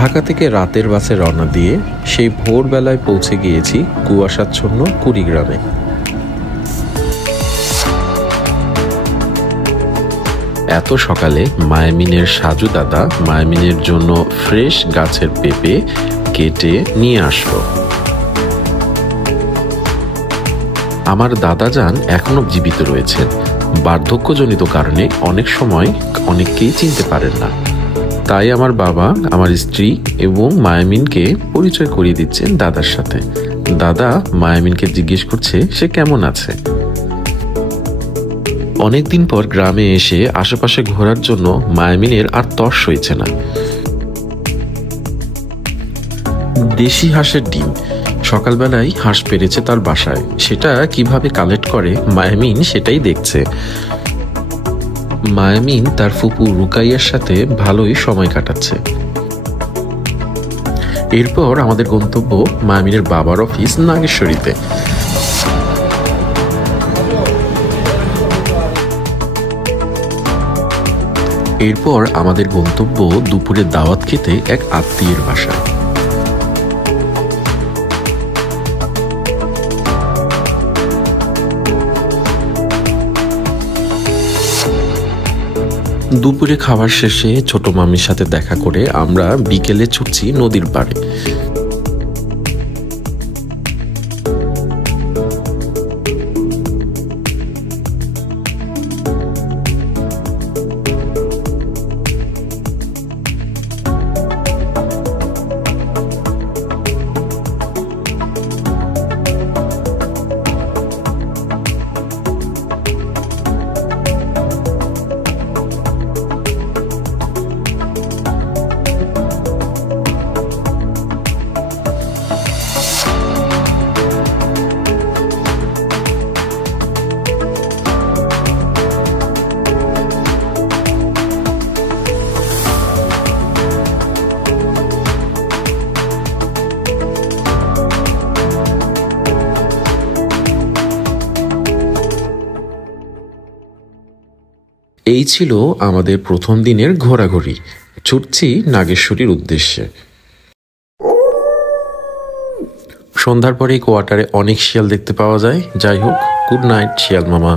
ঢাকা থেকে রাতের বাসে রওনা দিয়ে সেই ভোরবেলায় পৌঁছে গিয়েছি কুয়াশাচ্ছন্ন কুড়িগ্রামে। এত সকালে মায়ামিনের সাজু দাদা মায়ামিনের জন্য ফ্রেশ গাছের পেঁপে কেটে নিয়ে আসলো। আমার দাদাজান এখনো জীবিত রয়েছেন। বার্ধক্যজনিত কারণে অনেক সময় অনেককেই চিনতে পারেন না। তাই আমার বাবা আমার স্ত্রী এবং মায়ামিনকে পরিচয় করিয়ে দিচ্ছেন দাদার সাথে। দাদা মায়ামিনকে জিজ্ঞেস করছে সে কেমন আছে। অনেকদিন পর গ্রামে এসে আশেপাশে ঘোরার জন্য মায়ামিনের আর তর সইছে না। দেশি হাঁসের ডিম সকালবেলায় হাঁস পেরেছে তার বাসায়, সেটা কিভাবে কালেক্ট করে মায়ামিন সেটাই দেখছে। মায়ামিন তার ফুপু রুকাইয়ার সাথে ভালোই সময় কাটাচ্ছে। এরপর আমাদের গন্তব্য মায়ামিনের বাবার অফিস নাগেশ্বরীতে। এরপর আমাদের গন্তব্য দুপুরে দাওয়াত খেতে এক আত্মীয়ের বাসায়। দুপুরে খাবার শেষে ছোট মামির সাথে দেখা করে আমরা বিকেলে ছুটছি নদীর পাড়ে। এই ছিল আমাদের প্রথম দিনের ঘোরাঘুরি। ছুটছি নাগেশ্বরীর উদ্দেশ্যে। সন্ধ্যার পরে কোয়ার্টারে অনেক শিয়াল দেখতে পাওয়া যায়। যাই হোক, গুড নাইট শিয়াল মামা।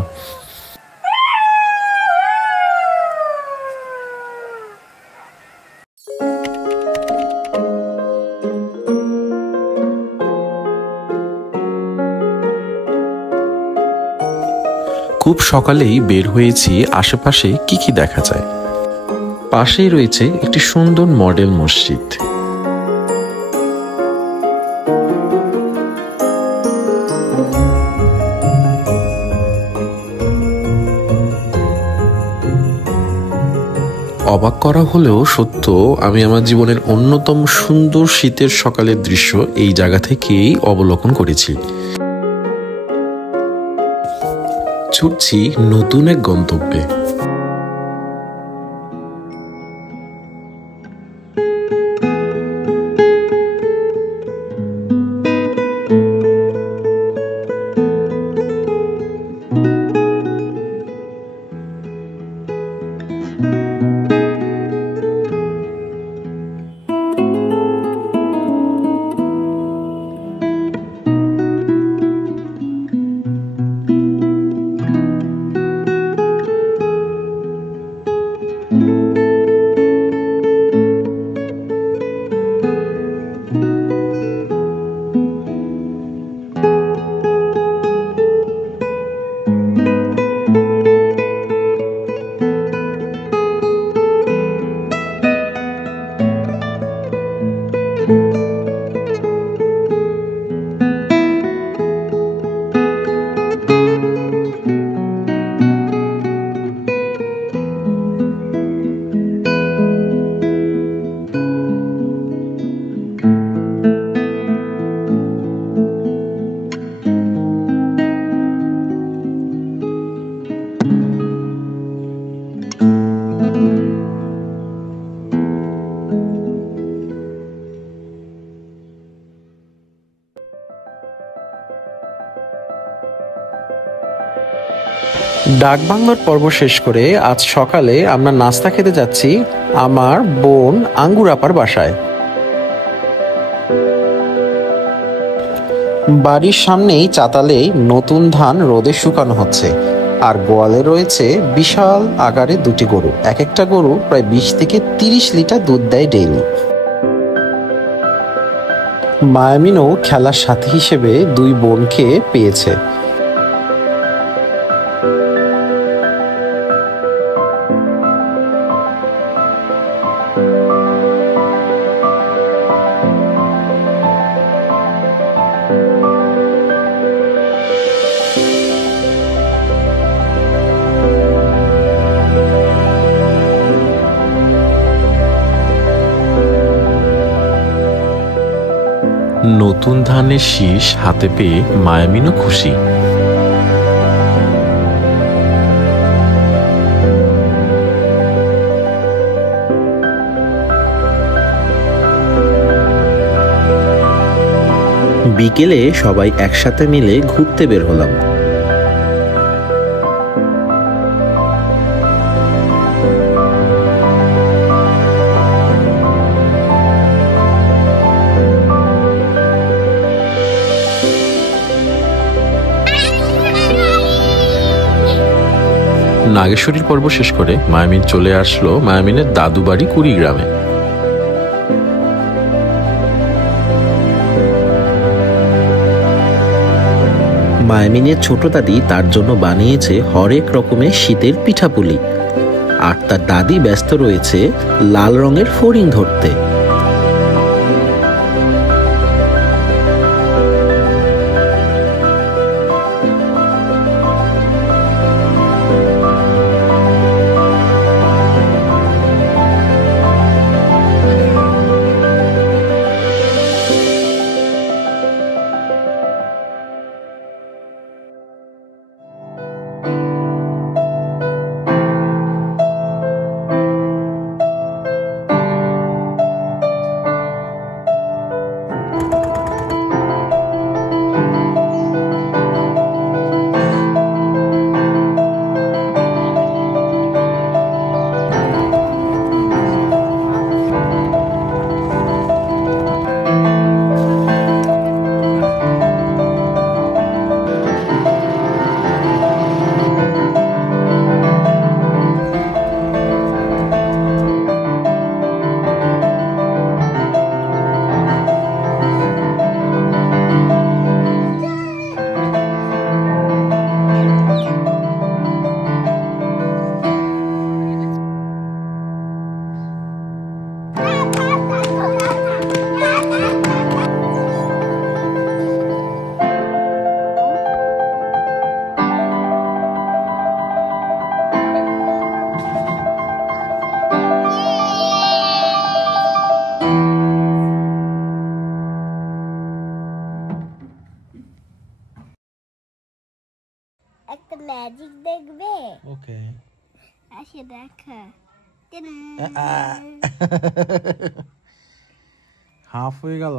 খুব সকালেই বের হয়েছি আশেপাশে কি দেখা যায়। পাশেই রয়েছে একটি সুন্দর মডেল মসজিদ। অবাক করা হলেও সত্য, আমি আমার জীবনের অন্যতম সুন্দর শীতের সকালের দৃশ্য এই জায়গা থেকেই অবলোকন করেছি। ছুটছি নতুন এক গন্তব্যে। ডাকবাংলোর পর্ব শেষ করে আজ সকালে আমরা নাস্তা খেতে যাচ্ছি আমার বোন আঙ্গুর আপার বাসায়। বাড়ির সামনেই চাতালে নতুন ধান রোদে শুকানো হচ্ছে। আর গোয়ালে রয়েছে বিশাল আকারে দুটি গরু। এক একটা গরু প্রায় 20 থেকে 30 লিটার দুধ দেয় ডেইলি। মায়ামিনও খেলার সাথী হিসেবে দুই বোনকে পেয়েছে। নতুন ধানের শীষ হাতে পেয়ে মায়ামিনও খুশি। বিকেলে সবাই একসাথে মিলে ঘুরতে বের হলাম। নাগেশ্বরীর পর্ব শেষ করে মায়ামিন চলে আসলো মায়ামিনের দাদু বাড়ি কুড়িগ্রামে। মায়ামিনের ছোট দাদি তার জন্য বানিয়েছে হরেক রকমের শীতের পিঠাপুলি, আর তার দাদি ব্যস্ত রয়েছে লাল রঙের ফড়িং ধরতে। একটা ম্যাজিক দেখবে? ওকে, আসে দেখা। হাফ হয়ে গেল।